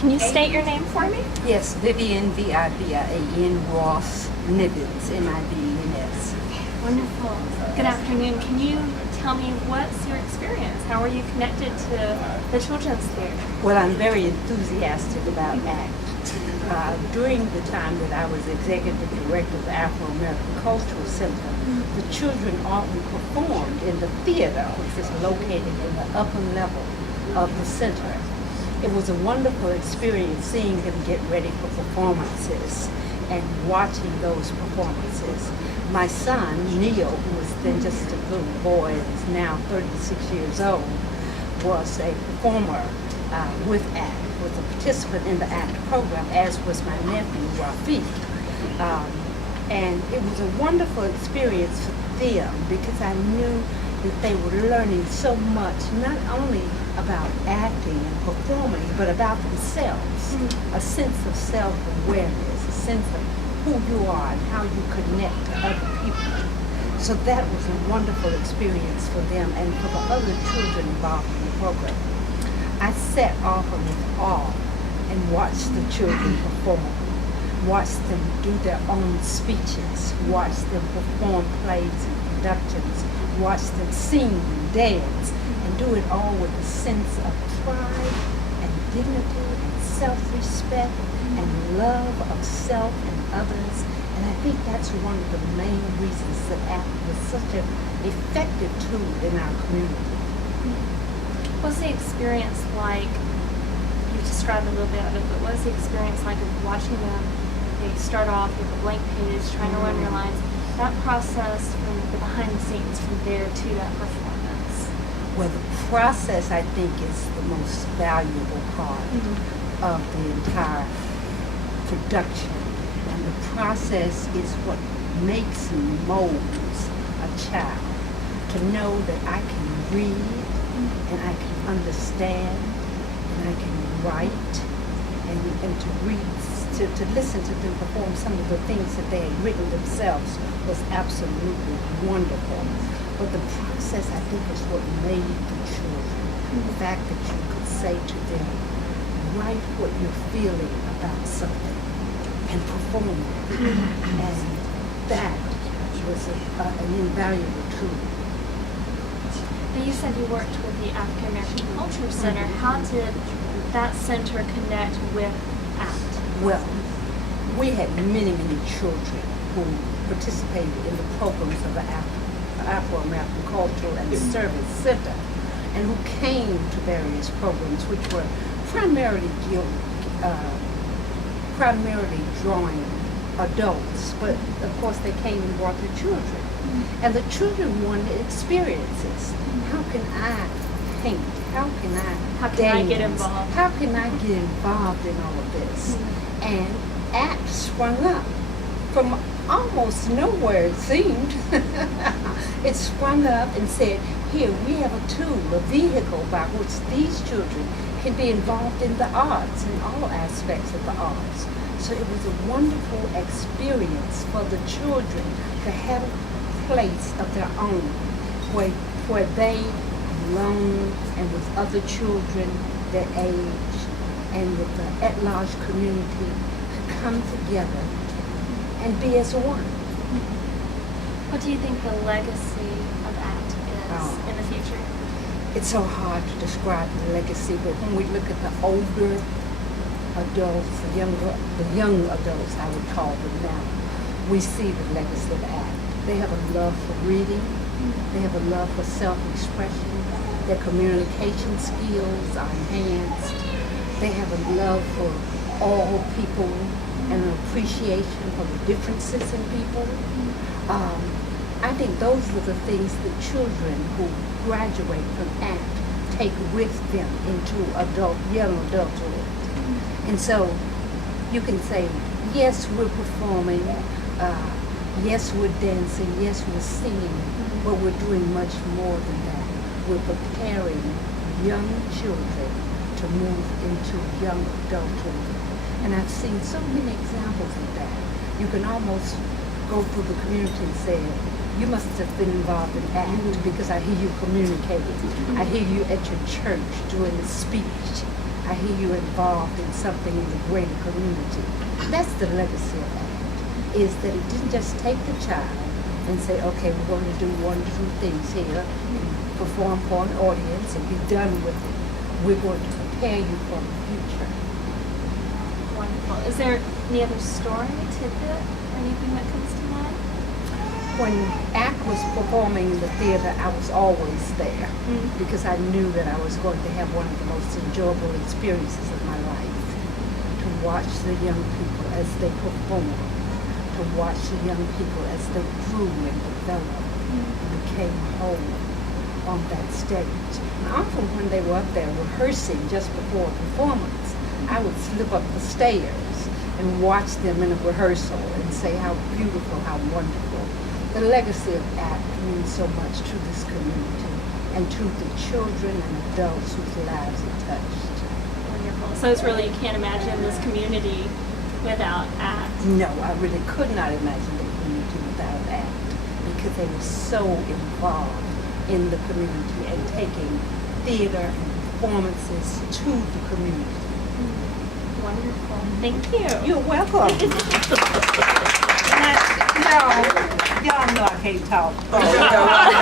Can you state your name for me? Yes, Vivian, VivianRossN, Nibins. Wonderful. Good afternoon. Can you tell me what's your experience? How are you connected to the Children's Theater? Well, I'm very enthusiastic about ACT. During the time that I was executive director of the Afro-American Cultural Center, the children often performed in the theater, which was located in the upper level of the center. It was a wonderful experience seeing them get ready for performances and watching those performances. My son, Neil, who was then just a little boy and is now 36 years old, was a performer with ACT, was a participant in the ACT program, as was my nephew, Rafiq. And it was a wonderful experience for them because I knew that they were learning so much, not only about acting and performing, but about themselves. A sense of self-awareness, a sense of who you are and how you connect to other people. So that was a wonderful experience for them and for the other children involved in the program. I sat often with awe and watched the children perform, watched them do their own speeches, watched them perform plays and productions, watched them sing and dance, and do it all with a sense of pride and dignity and self-respect and love of self and others. And I think that's one of the main reasons that ACT was such an effective tool in our community. What's the experience like? You described a little bit of it, but what's the experience like of watching them? They start off with a blank page, trying to learn your lines. That process from the behind the scenes, from there to that performance. Well, the process, I think, is the most valuable part of the entire production. And the process is what makes and molds a child. To know that I can read, and I can understand, and I can write, and to read, to listen to them perform some of the things that they had written themselves was absolutely wonderful. But the process, I think, is what made the children. The fact that you could say to them, write what you're feeling about something and perform it. And that was an invaluable tool. Now you said you worked with the African American Culture Center. How did that center connect with ACT? Well, we had many children who participated in the programs of the Afro-American Cultural and Service Center, and who came to various programs which were primarily drawing adults, but of course they came and brought their children. And the children wanted experiences. How can I paint? How can I get involved? How can I get involved in all of this? And ACT sprung up from almost nowhere, it seemed. It sprung up and said, here, we have a tool, a vehicle by which these children can be involved in the arts, in all aspects of the arts. So it was a wonderful experience for the children to have a place of their own where they, alone and with other children their age and with the at-large community, could come together and be as one. What do you think the legacy of ACT is in the future? It's so hard to describe the legacy, but when we look at the older adults, the young adults, I would call them now, we see the legacy of ACT. They have a love for reading, they have a love for self-expression, their communication skills are enhanced, they have a love for all people and an appreciation for the differences in people. I think those are the things that children who graduate from ACT take with them into young adulthood. And so you can say, yes, we're performing, yes, we're dancing, yes, we're singing, but we're doing much more than that. We're preparing young children to move into young adulthood. And I've seen so many examples of that. You can almost go through the community and say, You must have been involved in ACT because I hear you communicating. I hear you at your church doing a speech. I hear you involved in something in the greater community. That's the legacy of ACT, is that it didn't just take the child and say, okay, we're going to do 1 or 2 things here and perform for an audience and be done with it. We're going to prepare you for the future. Wonderful. Is there any other story, tidbit, or anything that comes to mind? When ACT was performing in the theater, I was always there because I knew that I was going to have one of the most enjoyable experiences of my life. To watch the young people as they performed, to watch the young people as they grew and developed and became whole on that stage. And often when they were up there rehearsing just before a performance, I would slip up the stairs and watch them in a rehearsal and say how beautiful, how wonderful. The legacy of ACT means so much to this community and to the children and adults whose lives it touched. Wonderful. So it's really, you can't imagine this community without ACT. No, I really could not imagine the community without ACT because they were so involved in the community and taking theater and performances to the community. Wonderful. Thank you. You're welcome. Y'all know I can't talk.